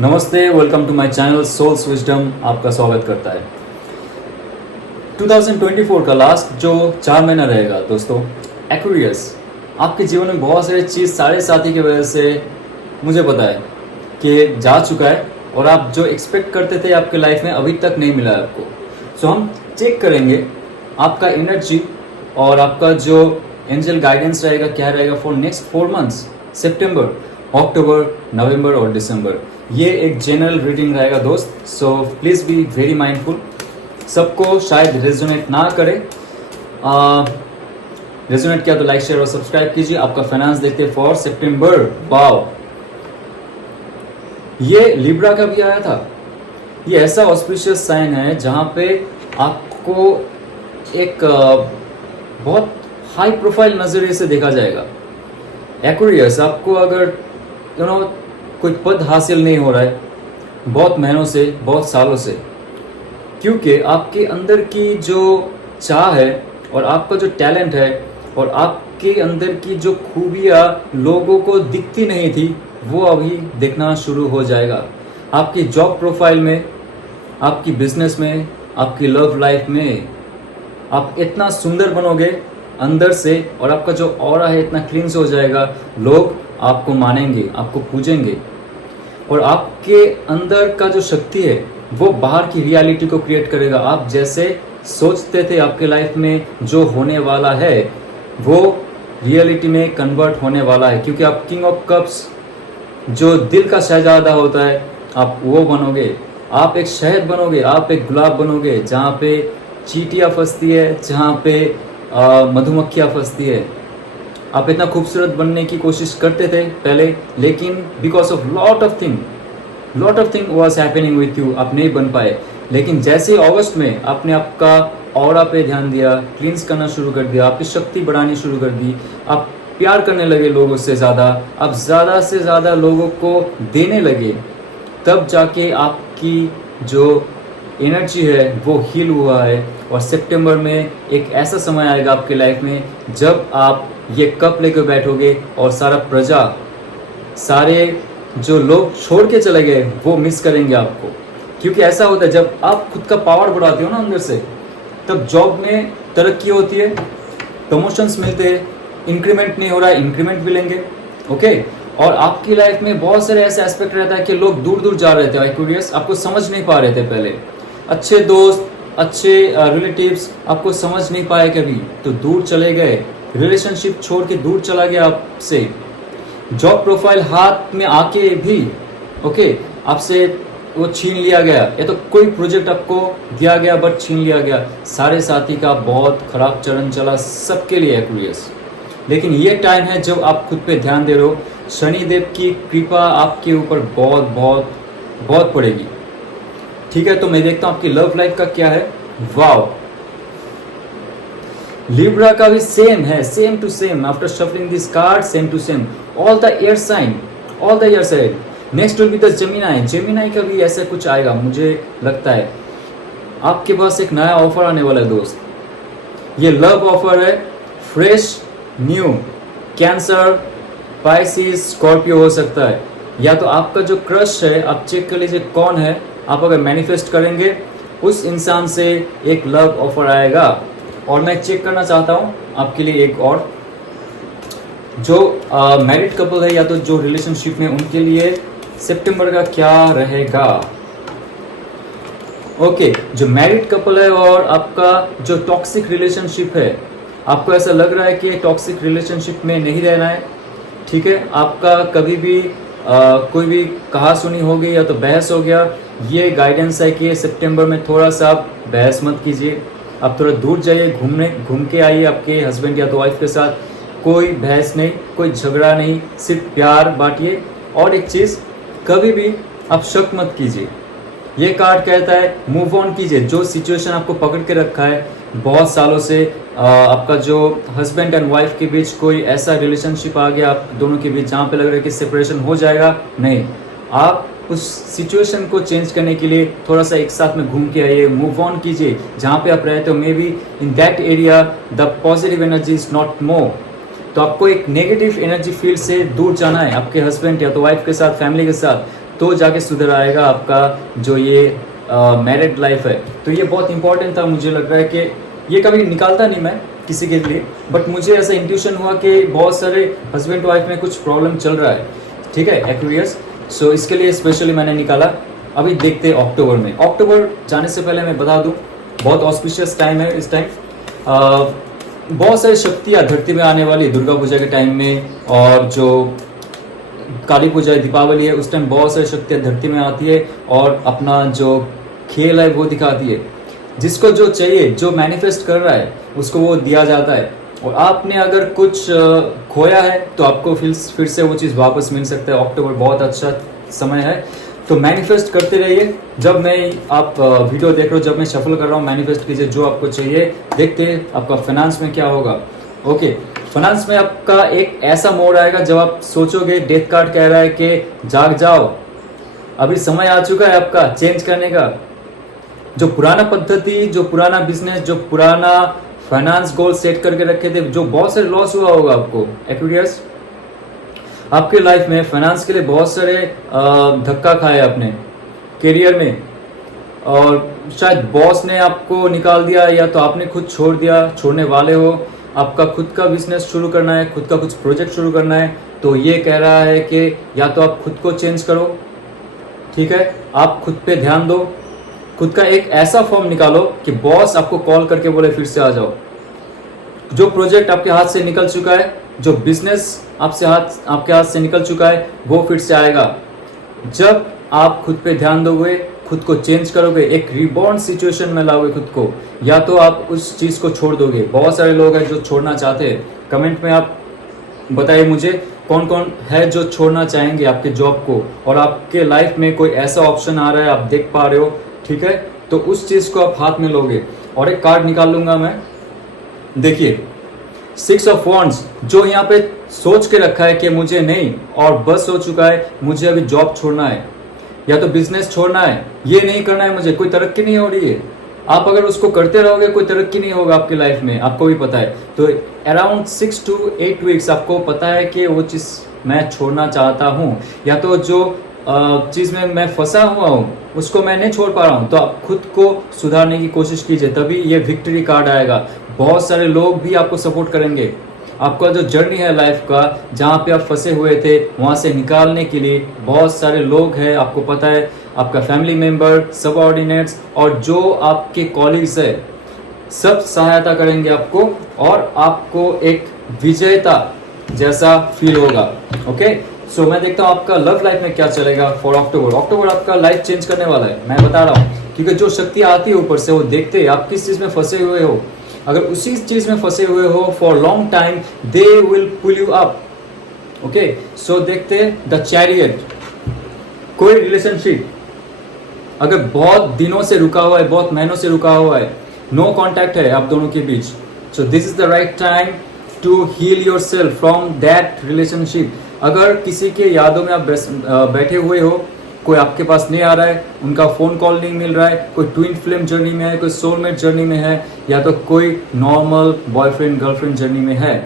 नमस्ते, welcome to my channel souls wisdom. आपका स्वागत करता है। 2024 का लास्ट जो 4 महीना रहेगा दोस्तों, एक्वेरियस आपके जीवन में बहुत सारी चीज़ साढ़े साथी की वजह से मुझे पता है कि जा चुका है और आप जो एक्सपेक्ट करते थे आपके लाइफ में अभी तक नहीं मिला है आपको। सो हम चेक करेंगे आपका एनर्जी और आपका जो एंजल गाइडेंस रहेगा क्या रहेगा फॉर नेक्स्ट 4 मंथ्स, सितंबर, अक्टूबर, नवंबर और दिसंबर। ये एक जनरल रीडिंग रहेगा दोस्त, so please be very mindful. सबको शायद रेजोनेट ना करे, रेजोनेट किया तो लाइक शेयर और सब्सक्राइब कीजिए। आपका फाइनेंस देखते फॉर सितंबर। वाओ, ये लिब्रा का भी आया था। ये ऐसा ऑस्पिशियस साइन है जहाँ पे आपको एक बहुत हाई प्रोफाइल नज़रिए से देखा जाएगा। एक्वेरियस आपको अगर कोई पद हासिल नहीं हो रहा है बहुत महीनों से, बहुत सालों से, क्योंकि आपके अंदर की जो चाह है और आपका जो टैलेंट है और आपके अंदर की जो खूबियाँ लोगों को दिखती नहीं थी वो अभी दिखना शुरू हो जाएगा। आपकी जॉब प्रोफाइल में, आपकी बिजनेस में, आपकी लव लाइफ में आप इतना सुंदर बनोगे अंदर से और आपका जो ऑरा है इतना क्लींस हो जाएगा, लोग आपको मानेंगे, आपको पूजेंगे और आपके अंदर का जो शक्ति है वो बाहर की रियलिटी को क्रिएट करेगा। आप जैसे सोचते थे आपके लाइफ में जो होने वाला है वो रियलिटी में कन्वर्ट होने वाला है, क्योंकि आप किंग ऑफ कप्स जो दिल का शहजादा होता है आप वो बनोगे। आप एक शहद बनोगे, आप एक गुलाब बनोगे जहाँ पे चींटियाँ फंसती है, जहाँ पे मधुमक्खियाँ फंसती है। आप इतना खूबसूरत बनने की कोशिश करते थे पहले, लेकिन because of lot of thing was happening with you आप नहीं बन पाए। लेकिन जैसे ही अगस्त में आपने आपका ऑरा पे ध्यान दिया, क्लींस करना शुरू कर दिया, आपकी शक्ति बढ़ानी शुरू कर दी, आप प्यार करने लगे लोगों से ज़्यादा, आप ज़्यादा से ज़्यादा लोगों को देने लगे, तब जाके आपकी जो एनर्जी है वो हील हुआ है। और सितंबर में एक ऐसा समय आएगा आपके लाइफ में जब आप ये कप लेकर बैठोगे और सारा प्रजा, सारे जो लोग छोड़ के चले गए वो मिस करेंगे आपको। क्योंकि ऐसा होता है जब आप खुद का पावर बढ़ाते हो ना अंदर से, तब जॉब में तरक्की होती है, प्रमोशंस मिलते हैं, इंक्रीमेंट नहीं हो रहा है इंक्रीमेंट भी लेंगे, ओके। और आपकी लाइफ में बहुत सारे ऐसे एस्पेक्ट रहता है कि लोग दूर दूर जा रहे थे, एक्वेरियस आपको समझ नहीं पा रहे थे पहले। अच्छे दोस्त, अच्छे रिलेटिव्स आपको समझ नहीं पाए कभी, तो दूर चले गए, रिलेशनशिप छोड़ के दूर चला गया आपसे। जॉब प्रोफाइल हाथ में आके भी ओके आपसे वो छीन लिया गया, या तो कोई प्रोजेक्ट आपको दिया गया बट छीन लिया गया। सारे साथी का बहुत खराब चरण चला सबके लिए एक्वेरियस। लेकिन ये टाइम है जब आप खुद पे ध्यान दे रहे हो, शनिदेव की कृपा आपके ऊपर बहुत बहुत बहुत पड़ेगी, ठीक है। तो मैं देखता हूँ आपकी लव लाइफ का क्या है। वाओ, लिब्रा का भी सेम है, same to same. After shuffling this card, same to same all the air sign, all the air sign. Next will be the Gemini. Gemini का भी ऐसा कुछ आएगा मुझे लगता है। आपके पास एक नया ऑफर आने वाला है दोस्त। ये लव ऑफर है, fresh new. Cancer, Pisces, Scorpio हो सकता है, या तो आपका जो क्रश है आप चेक कर लीजिए कौन है। आप अगर मैनिफेस्ट करेंगे उस इंसान से एक लव ऑफर आएगा। और मैं चेक करना चाहता हूँ आपके लिए एक और, जो मैरिड कपल है या तो जो रिलेशनशिप में, उनके लिए सितंबर का क्या रहेगा। ओके, जो मैरिड कपल है और आपका जो टॉक्सिक रिलेशनशिप है, आपको ऐसा लग रहा है कि टॉक्सिक रिलेशनशिप में नहीं रहना है, ठीक है। आपका कभी भी कोई भी कहा सुनी हो गई या तो बहस हो गया, ये गाइडेंस है कि सितंबर में थोड़ा सा आप बहस मत कीजिए। आप थोड़ा दूर जाइए, घूम के आइए आपके हस्बैंड या तो वाइफ के साथ। कोई बहस नहीं, कोई झगड़ा नहीं, सिर्फ प्यार बांटिए। और एक चीज़, कभी भी आप शक मत कीजिए। ये कार्ड कहता है मूव ऑन कीजिए। जो सिचुएशन आपको पकड़ के रखा है बहुत सालों से, आपका जो हस्बैंड एंड वाइफ के बीच कोई ऐसा रिलेशनशिप आ गया आप दोनों के बीच जहाँ पे लग रहा है कि सेपरेशन हो जाएगा, नहीं, आप उस सिचुएशन को चेंज करने के लिए थोड़ा सा एक साथ में घूम के आइए, मूव ऑन कीजिए। जहाँ पे आप रहते हो may be in that area the positive energy is not more. तो आपको एक नेगेटिव एनर्जी फील्ड से दूर जाना है, आपके हस्बैंड या तो वाइफ के साथ, फैमिली के साथ। तो जाके सुधर आएगा आपका जो ये मैरिड लाइफ है। तो ये बहुत इंपॉर्टेंट था, मुझे लग रहा है कि ये कभी निकालता नहीं मैं किसी के लिए, बट मुझे ऐसा इंट्यूशन हुआ कि बहुत सारे हस्बैंड वाइफ में कुछ प्रॉब्लम चल रहा है, ठीक है, एक्वेरियस। सो इसके लिए स्पेशली मैंने निकाला। अभी देखते हैं अक्टूबर में। अक्टूबर जाने से पहले मैं बता दूं, बहुत ऑस्पिशियस टाइम है इस टाइम। बहुत सारी शक्तियाँ धरती में आने वाली दुर्गा पूजा के टाइम में, और जो काली पूजा है, दीपावली है, उस टाइम बहुत सारी शक्तियाँ धरती में आती है और अपना जो खेल है वो दिखाती है। जिसको जो चाहिए, जो मैनिफेस्ट कर रहा है, उसको वो दिया जाता है। और आपने अगर कुछ खोया है तो आपको फिर से वो चीज़ वापस मिल सकता है। अक्टूबर बहुत अच्छा समय है, तो मैनिफेस्ट करते रहिए। जब मैं आप वीडियो देख रहे हो, जब मैं शफल कर रहा हूँ, मैनिफेस्ट कीजिए जो आपको चाहिए। देखते हैं आपका फाइनेंस में क्या होगा। ओके, फाइनेंस में आपका एक ऐसा मोड आएगा जब आप सोचोगे, डेथ कार्ड कह रहा है कि जाग जाओ, अभी समय आ चुका है आपका चेंज करने का। जो पुराना पद्धति, जो पुराना बिजनेस, जो पुराना फाइनेंस गोल सेट करके रखे थे, जो बहुत सारे लॉस हुआ होगा आपको एक्वेरियस, आपके लाइफ में फाइनेंस के लिए बहुत सारे धक्का खाए आपने करियर में, और शायद बॉस ने आपको निकाल दिया, या तो आपने खुद छोड़ दिया, छोड़ने वाले हो। आपका खुद का बिजनेस शुरू करना है, खुद का कुछ प्रोजेक्ट शुरू करना है, तो ये कह रहा है कि या तो आप खुद को चेंज करो, ठीक है, आप खुद पे ध्यान दो, खुद का एक ऐसा फॉर्म निकालो कि बॉस आपको कॉल करके बोले फिर से आ जाओ। जो प्रोजेक्ट आपके हाथ से निकल चुका है, जो बिजनेस आपके हाथ से निकल चुका है, वो फिर से आएगा। जब आप खुद पे ध्यान दोगे, खुद को चेंज करोगे, एक रिबॉर्न सिचुएशन में लाओगे खुद को, या तो आप उस चीज़ को छोड़ दोगे। बहुत सारे लोग हैं जो छोड़ना चाहते हैं। कमेंट में आप बताइए मुझे कौन कौन है जो छोड़ना चाहेंगे आपके जॉब को, और आपके लाइफ में कोई ऐसा ऑप्शन आ रहा है, आप देख पा रहे हो, ठीक है, तो उस चीज़ को आप हाथ में लोगे। और एक कार्ड निकाल लूंगा मैं, देखिए 6 ऑफ वॉन्ड्स, जो यहाँ पे सोच के रखा है कि मुझे नहीं, और बस हो चुका है, मुझे अभी जॉब छोड़ना है या तो बिजनेस छोड़ना है, ये नहीं करना है मुझे, कोई तरक्की नहीं हो रही है। आप अगर उसको करते रहोगे, कोई तरक्की नहीं होगा आपकी लाइफ में, आपको भी पता है। तो अराउंड 6 to 8 वीक्स आपको पता है कि वो चीज़ मैं छोड़ना चाहता हूँ, या तो जो चीज़ में मैं फंसा हुआ हूँ उसको मैं नहीं छोड़ पा रहा हूँ, तो आप खुद को सुधारने की कोशिश कीजिए, तभी ये विक्ट्री कार्ड आएगा। बहुत सारे लोग भी आपको सपोर्ट करेंगे। आपका जो जर्नी है लाइफ का, जहाँ पे आप फंसे हुए थे, वहाँ से निकालने के लिए बहुत सारे लोग हैं, आपको पता है, आपका फैमिली मेम्बर, सबऑर्डिनेट्स, और जो आपके कॉलीग्स है, सब सहायता करेंगे आपको, और आपको एक विजेता जैसा फील होगा। ओके, सो मैं देखता हूँ आपका लव लाइफ में क्या चलेगा फॉर अक्टूबर। अक्टूबर आपका लाइफ चेंज करने वाला है, मैं बता रहा हूँ, क्योंकि जो शक्ति आती है ऊपर से, वो देखते हैं आप किस चीज़ में फंसे हुए हो। अगर उसी चीज़ में फंसे हुए हो for long time, they will pull you up. Okay, so देखते हैं द चैरियट। कोई रिलेशनशिप अगर बहुत दिनों से रुका हुआ है, बहुत महीनों से रुका हुआ है, नो कॉन्टैक्ट है आप दोनों के बीच, so this is the right time to heal yourself from that relationship. अगर किसी के यादों में आप बैठे हुए हो, कोई आपके पास नहीं आ रहा है, उनका फ़ोन कॉल नहीं मिल रहा है, कोई ट्विन फ्लेम जर्नी में है, कोई सोलमेट जर्नी में है, या तो कोई नॉर्मल बॉयफ्रेंड गर्लफ्रेंड जर्नी में है,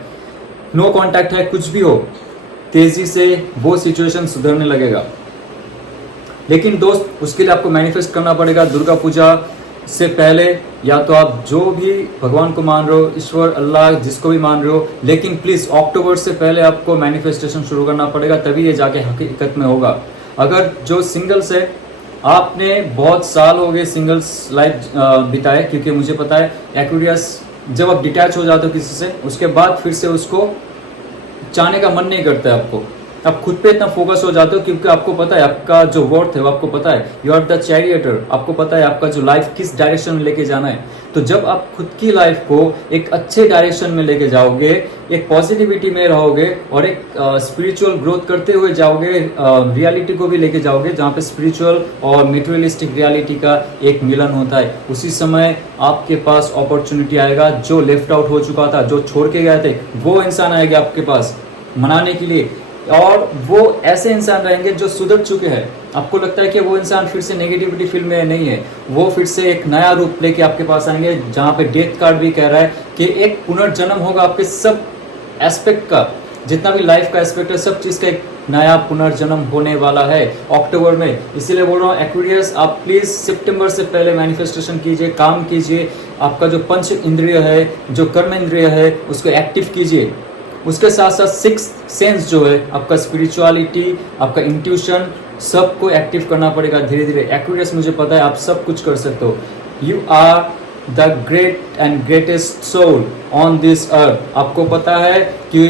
नो कॉन्टैक्ट है, कुछ भी हो, तेज़ी से वो सिचुएशन सुधरने लगेगा। लेकिन दोस्त, उसके लिए आपको मैनिफेस्ट करना पड़ेगा दुर्गा पूजा से पहले, या तो आप जो भी भगवान को मान रहे हो, ईश्वर, अल्लाह, जिसको भी मान रहे हो, लेकिन प्लीज़ अक्टूबर से पहले आपको मैनिफेस्टेशन शुरू करना पड़ेगा, तभी ये जाके हकीकत में होगा। अगर जो सिंगल्स है, आपने बहुत साल हो गए सिंगल्स लाइफ बिताए, क्योंकि मुझे पता है एक्वेरियस, जब आप डिटैच हो जाते हो किसी से, उसके बाद फिर से उसको चाहने का मन नहीं करता है आपको। आप खुद पे इतना फोकस हो जाते हो, क्योंकि आपको पता है आपका जो वर्थ है वो आपको पता है, यू आर द चैरियटर, आपको पता है आपका जो लाइफ किस डायरेक्शन में लेके जाना है। तो जब आप खुद की लाइफ को एक अच्छे डायरेक्शन में लेके जाओगे, एक पॉजिटिविटी में रहोगे, और एक स्पिरिचुअल ग्रोथ करते हुए जाओगे, रियलिटी को भी लेके जाओगे, जहाँ पे स्पिरिचुअल और मेटेरियलिस्टिक रियलिटी का एक मिलन होता है, उसी समय आपके पास अपॉर्चुनिटी आएगा। जो लेफ्ट आउट हो चुका था, जो छोड़ के गए थे, वो इंसान आएगा आपके पास मनाने के लिए, और वो ऐसे इंसान रहेंगे जो सुधर चुके हैं। आपको लगता है कि वो इंसान फिर से नेगेटिविटी फील्ड में नहीं है, वो फिर से एक नया रूप लेके आपके पास आएंगे, जहाँ पे डेथ कार्ड भी कह रहा है कि एक पुनर्जन्म होगा आपके सब एस्पेक्ट का। जितना भी लाइफ का एस्पेक्ट है, सब चीज़ का एक नया पुनर्जन्म होने वाला है अक्टूबर में। इसीलिए बोल रहा हूँ एक्वेरियस, आप प्लीज़ सितंबर से पहले मैनिफेस्टेशन कीजिए, काम कीजिए। आपका जो पंच इंद्रिय है, जो कर्म इंद्रिय है, उसको एक्टिव कीजिए। उसके साथ साथ सिक्स सेंस जो है, आपका स्पिरिचुअलिटी, आपका इंट्यूशन, सबको एक्टिव करना पड़ेगा धीरे धीरे। एक्वेरियस, मुझे पता है आप सब कुछ कर सकते हो। You are the great and greatest soul on this earth. आपको पता है कि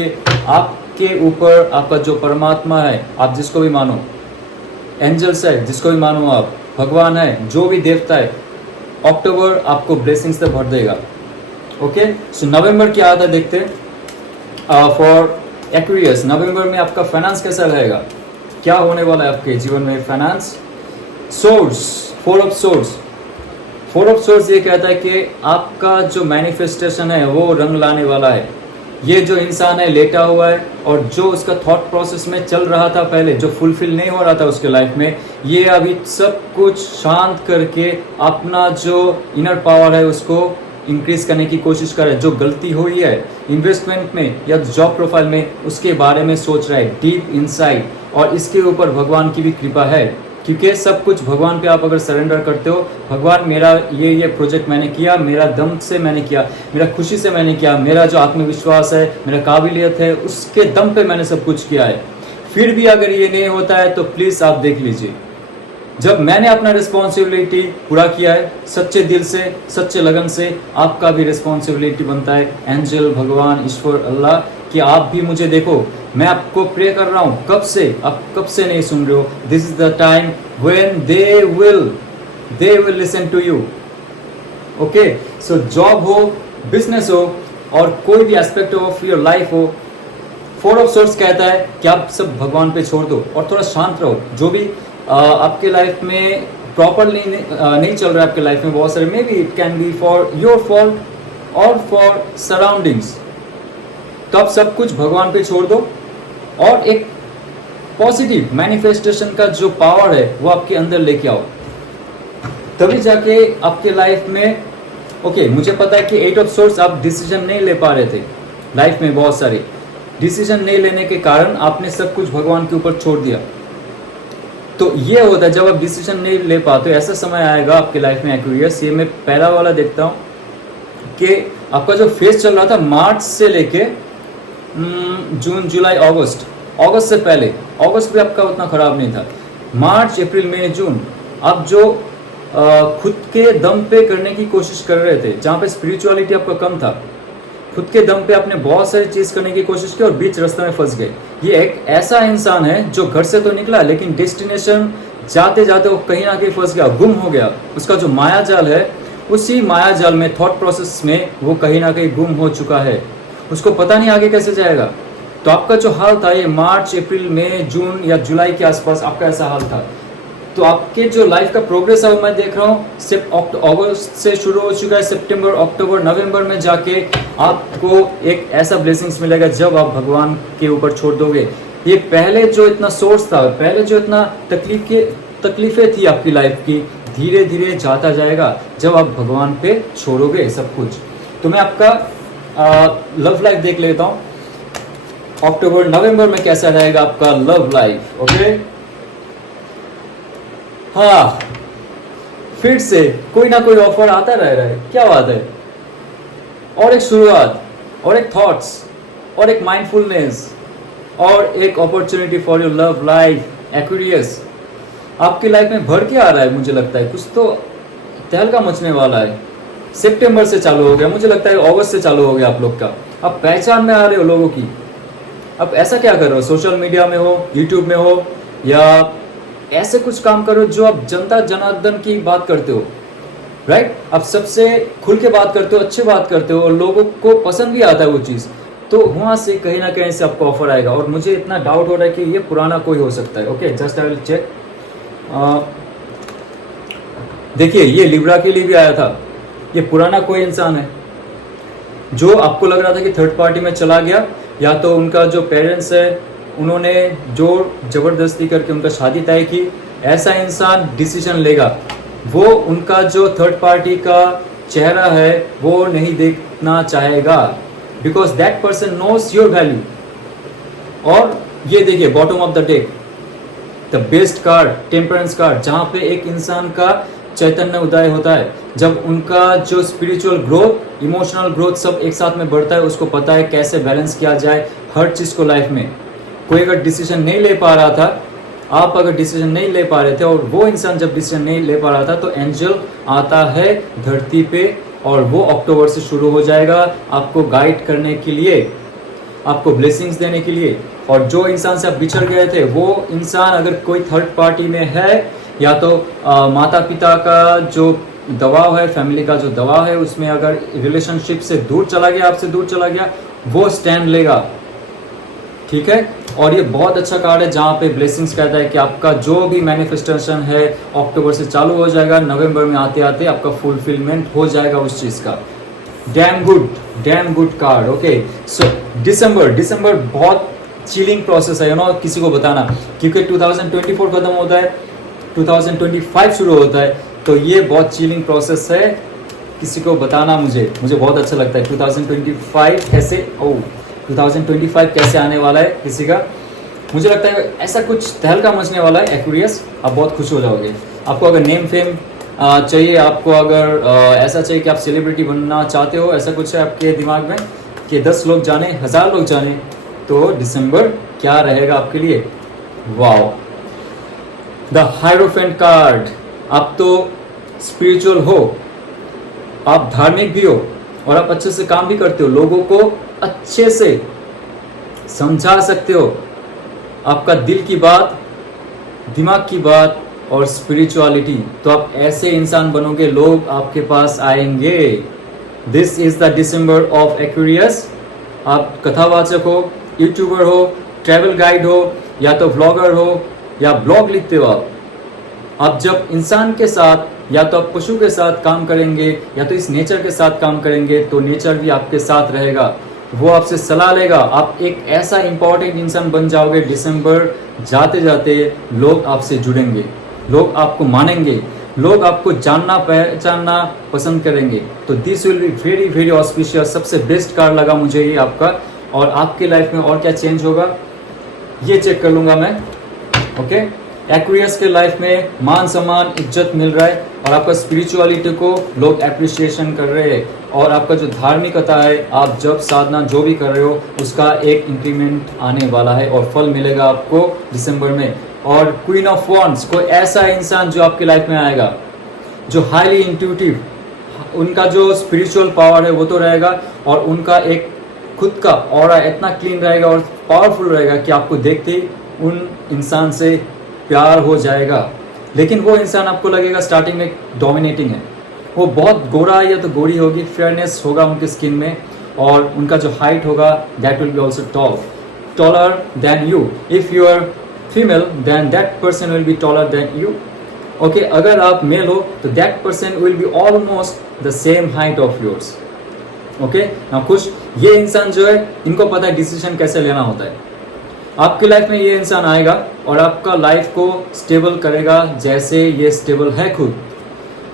आपके ऊपर आपका जो परमात्मा है, आप जिसको भी मानो, एंजल्स है, जिसको भी मानो आप, भगवान है, जो भी देवता है, अक्टूबर आपको ब्लेसिंग्स से भर देगा। ओके, सो नवंबर क्या आता है देखते हैं। फॉर एक्वेरियस, नवंबर में आपका फाइनेंस कैसा रहेगा, क्या होने वाला है आपके जीवन में finance. Source, four of source. Four of source ये कहता है कि आपका जो मैनिफेस्टेशन है वो रंग लाने वाला है। ये जो इंसान है लेटा हुआ है और जो उसका थॉट प्रोसेस में चल रहा था पहले, जो फुलफिल नहीं हो रहा था उसके लाइफ में, ये अभी सब कुछ शांत करके अपना जो इनर पावर है उसको इंक्रीज करने की कोशिश कर रहा है। जो गलती हुई है इन्वेस्टमेंट में या जॉब प्रोफाइल में, उसके बारे में सोच रहा है डीप इनसाइड। और इसके ऊपर भगवान की भी कृपा है, क्योंकि सब कुछ भगवान पे आप अगर सरेंडर करते हो, भगवान मेरा ये प्रोजेक्ट मैंने किया, मेरा दम से मैंने किया, मेरा खुशी से मैंने किया, मेरा जो आत्मविश्वास है, मेरा काबिलियत है, उसके दम पे मैंने सब कुछ किया है। फिर भी अगर ये नहीं होता है तो प्लीज़ आप देख लीजिए। जब मैंने अपना रिस्पॉन्सिबिलिटी पूरा किया है सच्चे दिल से, सच्चे लगन से, आपका भी रिस्पॉन्सिबिलिटी बनता है एंजल, भगवान, ईश्वर, अल्लाह, कि आप भी मुझे देखो। मैं आपको प्रे कर रहा हूँ कब से, आप कब से नहीं सुन रहे हो। This is the time when they will listen to you. Okay, so job हो, बिजनेस हो, और कोई भी एस्पेक्ट ऑफ योर लाइफ हो, फोर ऑफ सोर्स कहता है कि आप सब भगवान पे छोड़ दो और थोड़ा शांत रहो। जो भी आपके लाइफ में प्रॉपरली नहीं चल रहा है, आपके लाइफ में बहुत सारे, may be it can be for your fault और फॉर सराउंडिंग्स, तो आप सब कुछ भगवान पे छोड़ दो और एक पॉजिटिव मैनिफेस्टेशन का जो पावर है वो आपके अंदर लेके आओ। तभी जाके आपके लाइफ में, ओके, मुझे पता है कि एट ऑफ सोर्स आप डिसीजन नहीं ले पा रहे थे लाइफ में, बहुत सारे डिसीजन नहीं लेने के कारण आपने सब कुछ भगवान के ऊपर छोड़ दिया। तो ये होता है जब आप डिसीजन नहीं ले पाते, ऐसा समय आएगा आपके लाइफ में एक्वेरियस। ये मैं पहला वाला देखता हूँ कि आपका जो फेज चल रहा था मार्च से लेके जून, जुलाई, अगस्त से पहले, अगस्त भी आपका उतना खराब नहीं था। मार्च, अप्रैल, मई, जून, आप जो खुद के दम पे करने की कोशिश कर रहे थे, जहाँ पे स्पिरिचुअलिटी आपका कम था, खुद के दम पे आपने बहुत सारी चीज़ करने की कोशिश की और बीच रास्ते में फंस गए। ये एक ऐसा इंसान है जो घर से तो निकला लेकिन डेस्टिनेशन जाते जाते वो कहीं ना कहीं फंस गया, गुम हो गया। उसका जो माया जाल है, उसी माया जाल में, थॉट प्रोसेस में वो कहीं ना कहीं गुम हो चुका है, उसको पता नहीं आगे कैसे जाएगा। तो आपका जो हाल था ये मार्च, अप्रैल, मई, जून या जुलाई के आसपास आपका ऐसा हाल था। तो आपके जो लाइफ का प्रोग्रेस है वो मैं देख रहा हूँ सिर्फ अगस्त से शुरू हो चुका है, सितंबर, अक्टूबर, नवंबर में जाके आपको एक ऐसा ब्लेसिंग्स मिलेगा जब आप भगवान के ऊपर छोड़ दोगे। ये पहले जो इतना सोर्स था, पहले जो इतना तकलीफें थी आपकी लाइफ की, धीरे धीरे जाता जाएगा जब आप भगवान पे छोड़ोगे सब कुछ। तो मैं आपका लव लाइफ देख लेता हूँ, अक्टूबर नवंबर में कैसा रहेगा आपका लव लाइफ। ओके, हाँ, फिर से कोई ना कोई ऑफर आता रह रहा है, क्या बात है। और एक शुरुआत, और एक थॉट्स, और एक माइंडफुलनेस, और एक opportunity for your love life Aquarius. आपकी लाइफ में भर के आ रहा है, मुझे लगता है कुछ तो तहलका मचने वाला है। सितंबर से चालू हो गया, मुझे लगता है अगस्त से चालू हो गया आप लोग का। आप पहचान में आ रहे हो लोगों की। अब ऐसा क्या कर रहे हो, सोशल मीडिया में हो, यूट्यूब में हो, या ऐसे कुछ काम करो जो आप जनता जनार्दन की बात करते हो, राइट। आप सबसे खुल के बात करते हो, अच्छी बात करते हो और लोगों को पसंद भी आता है वो चीज़, तो वहाँ से कहीं ना कहीं से आपको ऑफर आएगा। और मुझे इतना डाउट हो रहा है कि ये पुराना कोई हो सकता है। Okay, just I will check. देखिए, ये लिब्रा के लिए भी आया था। ये पुराना कोई इंसान है जो आपको लग रहा था कि थर्ड पार्टी में चला गया, या तो उनका जो पेरेंट्स है उन्होंने जोर जबरदस्ती करके उनका शादी तय की। ऐसा इंसान डिसीजन लेगा, वो उनका जो थर्ड पार्टी का चेहरा है वो नहीं देखना चाहेगा, because that person knows your value. और ये देखिए bottom of the deck, the best card, temperance card, जहाँ पे एक इंसान का चैतन्य उदय होता है, जब उनका जो स्पिरिचुअल ग्रोथ, इमोशनल ग्रोथ सब एक साथ में बढ़ता है, उसको पता है कैसे बैलेंस किया जाए हर चीज़ को लाइफ में। कोई अगर डिसीजन नहीं ले पा रहा था, आप अगर डिसीजन नहीं ले पा रहे थे, और वो इंसान जब डिसीजन नहीं ले पा रहा था, तो एंजल आता है धरती पे, और वो अक्टूबर से शुरू हो जाएगा आपको गाइड करने के लिए, आपको ब्लेसिंग्स देने के लिए। और जो इंसान से आप बिछड़ गए थे, वो इंसान अगर कोई थर्ड पार्टी में है, या तो माता पिता का जो दबाव है, फैमिली का जो दबाव है, उसमें अगर रिलेशनशिप से दूर चला गया, आपसे दूर चला गया, वो स्टैंड लेगा, ठीक है। और ये बहुत अच्छा कार्ड है जहाँ पे ब्लेसिंग्स कहता है कि आपका जो भी मैनिफेस्टेशन है अक्टूबर से चालू हो जाएगा, नवंबर में आते आते आपका फुलफिलमेंट हो जाएगा उस चीज़ का। Damn good card. ओके, सो दिसंबर बहुत चिलिंग प्रोसेस है, यू नो, किसी को बताना, क्योंकि 2024 खत्म होता है, 2025 शुरू होता है, तो ये बहुत चिलिंग प्रोसेस है, किसी को बताना मुझे बहुत अच्छा लगता है 2025 कैसे 2025 कैसे आने वाला है किसी का। मुझे लगता है ऐसा कुछ तहलका मचने वाला है एक्वेरियस, आप बहुत खुश हो जाओगे। आपको अगर नेम फेम चाहिए, आपको अगर ऐसा चाहिए कि आप सेलिब्रिटी बनना चाहते हो, ऐसा कुछ है आपके दिमाग में कि 10 लोग जाने, 1000 लोग जाने, तो दिसंबर क्या रहेगा आपके लिए। Wow, the hierophant card. आप तो स्पिरिचुअल हो, आप धार्मिक भी हो, और आप अच्छे से काम भी करते हो, लोगों को अच्छे से समझा सकते हो, आपका दिल की बात, दिमाग की बात और स्पिरिचुअलिटी, तो आप ऐसे इंसान बनोगे, लोग आपके पास आएंगे। This is the December of Aquarius. आप कथावाचक हो, यूट्यूबर हो, ट्रैवल गाइड हो, या तो व्लॉगर हो, या ब्लॉग लिखते हो आप जब इंसान के साथ, या तो आप पशु के साथ काम करेंगे, या तो इस नेचर के साथ काम करेंगे, तो नेचर भी आपके साथ रहेगा, वो आपसे सलाह लेगा, आप एक ऐसा इंपॉर्टेंट इंसान बन जाओगे। दिसंबर जाते जाते लोग आपसे जुड़ेंगे, लोग आपको मानेंगे, लोग आपको जानना पहचानना पसंद करेंगे। तो this will be very very auspicious. सबसे बेस्ट कार्ड लगा मुझे ये आपका। और आपके लाइफ में और क्या चेंज होगा ये चेक कर लूँगा मैं। ओके, एक्वेरियस के लाइफ में मान सम्मान इज्जत मिल रहा है, और आपका स्पिरिचुअलिटी को लोग अप्रिशिएशन कर रहे हैं, और आपका जो धार्मिकता है, आप जब साधना जो भी कर रहे हो उसका एक इंक्रीमेंट आने वाला है, और फल मिलेगा आपको दिसंबर में। और क्वीन ऑफ वॉन्ड्स, कोई ऐसा इंसान जो आपके लाइफ में आएगा जो हाईली इंट्यूटिव, उनका जो स्पिरिचुअल पावर है वो तो रहेगा, और उनका एक खुद का ऑरा इतना क्लीन रहेगा और पावरफुल रहेगा कि आपको देखते ही उन इंसान से प्यार हो जाएगा। लेकिन वो इंसान आपको लगेगा स्टार्टिंग में डोमिनेटिंग है, वो बहुत गोरा है या तो गोरी होगी, फेयरनेस होगा उनकी स्किन में, और उनका जो हाइट होगा that will be also taller than you. If you are female then that person will be taller than you. Okay, अगर आप मेल हो तो that person will be almost the same height of yours. Okay, ना खुश, ये इंसान जो है, इनको पता है डिसीजन कैसे लेना होता है। आपकी लाइफ में ये इंसान आएगा और आपका लाइफ को स्टेबल करेगा जैसे ये स्टेबल है खुद।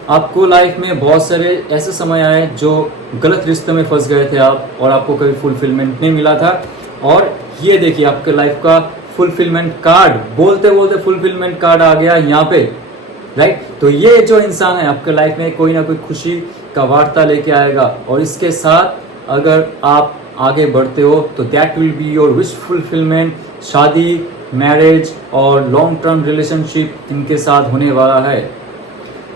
आपको लाइफ में बहुत सारे ऐसे समय आए जो गलत रिश्ते में फंस गए थे आप, और आपको कभी फुलफिलमेंट नहीं मिला था, और ये देखिए आपके लाइफ का फुलफिलमेंट कार्ड, बोलते बोलते फुलफिलमेंट कार्ड आ गया यहाँ पे, राइट। तो ये जो इंसान है आपके लाइफ में कोई ना कोई खुशी का वार्ता लेके आएगा, और इसके साथ अगर आप आगे बढ़ते हो तो that will be your wish fulfilment. शादी, मैरिज और लॉन्ग टर्म रिलेशनशिप इनके साथ होने वाला है।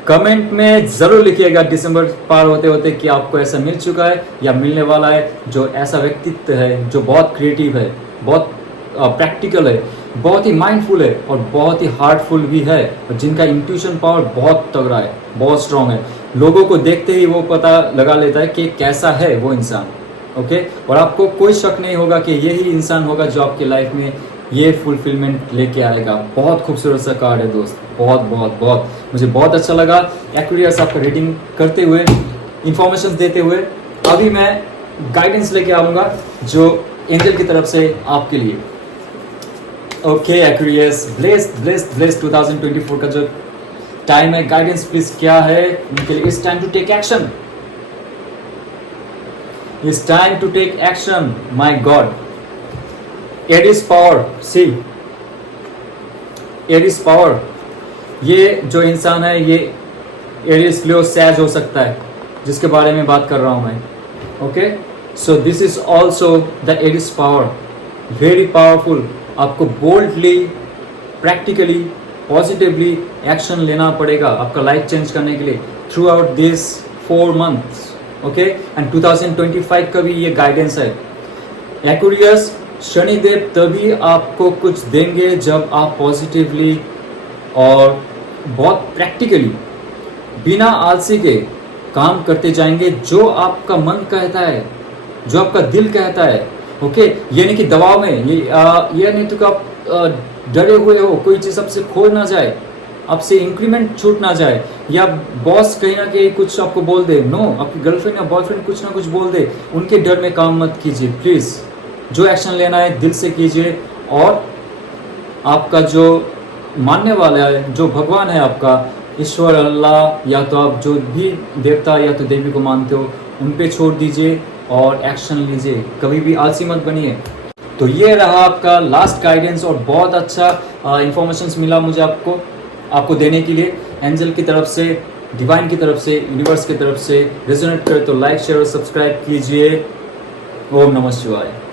कमेंट में ज़रूर लिखिएगा दिसंबर पार होते होते कि आपको ऐसा मिल चुका है या मिलने वाला है, जो ऐसा व्यक्तित्व है जो बहुत क्रिएटिव है, बहुत प्रैक्टिकल है, बहुत ही माइंडफुल है, और बहुत ही हार्टफुल भी है, और जिनका इंट्यूशन पावर बहुत तगड़ा है, बहुत स्ट्रांग है। लोगों को देखते ही वो पता लगा लेता है कि कैसा है वो इंसान। ओके, और आपको कोई शक नहीं होगा कि यही इंसान होगा जो आपके लाइफ में ये फुलफिलमेंट लेके आएगा। बहुत खूबसूरत सा कार्ड है दोस्त, बहुत बहुत बहुत मुझे बहुत अच्छा लगा एक्वेरियस आपका रीडिंग करते हुए, इंफॉर्मेशन देते हुए। अभी मैं गाइडेंस लेके आऊँगा जो एंजल की तरफ से आपके लिए। ओके एक्वेरियस, ब्लेस्ड 2024 का जो टाइम है, गाइडेंस प्लीज क्या है उनके लिए। It's time to take action, it's time to take action my god. Aries power, see Aries power, ये जो इंसान है ये एरिस लियो सैज हो सकता है, जिसके बारे में बात कर रहा हूं मैं। Okay, so this is also the Aries power, very powerful. आपको बोल्डली, प्रैक्टिकली, पॉजिटिवली एक्शन लेना पड़ेगा आपका लाइफ चेंज करने के लिए throughout this 4 months। Okay, and 2025 का भी ये गाइडेंस है। एक्वेरियस, शनिदेव तभी आपको कुछ देंगे जब आप पॉजिटिवली और बहुत प्रैक्टिकली, बिना आलसी के काम करते जाएंगे जो आपका मन कहता है, जो आपका दिल कहता है। ओके, ये नहीं कि दबाव में, ये नहीं तो कि आप डरे हुए हो कोई चीज़ आपसे खो ना जाए, आपसे इंक्रीमेंट छूट ना जाए, या बॉस कहीं ना कहीं कुछ आपको बोल दे। नो, आपकी गर्लफ्रेंड या बॉयफ्रेंड कुछ ना कुछ बोल दे, उनके डर में काम मत कीजिए प्लीज़। जो एक्शन लेना है दिल से कीजिए, और आपका जो मानने वाला है, जो भगवान है आपका, ईश्वर, अल्लाह, या तो आप जो भी देवता या तो देवी को मानते हो, उन पे छोड़ दीजिए और एक्शन लीजिए, कभी भी आलसी मत बनिए। तो ये रहा आपका लास्ट गाइडेंस, और बहुत अच्छा इंफॉर्मेशंस मिला मुझे आपको देने के लिए, एंजल की तरफ से, डिवाइन की तरफ से, यूनिवर्स की तरफ से। रेजोनेट करे तो लाइक, शेयर और सब्सक्राइब कीजिए। ओम नमः शिवाय।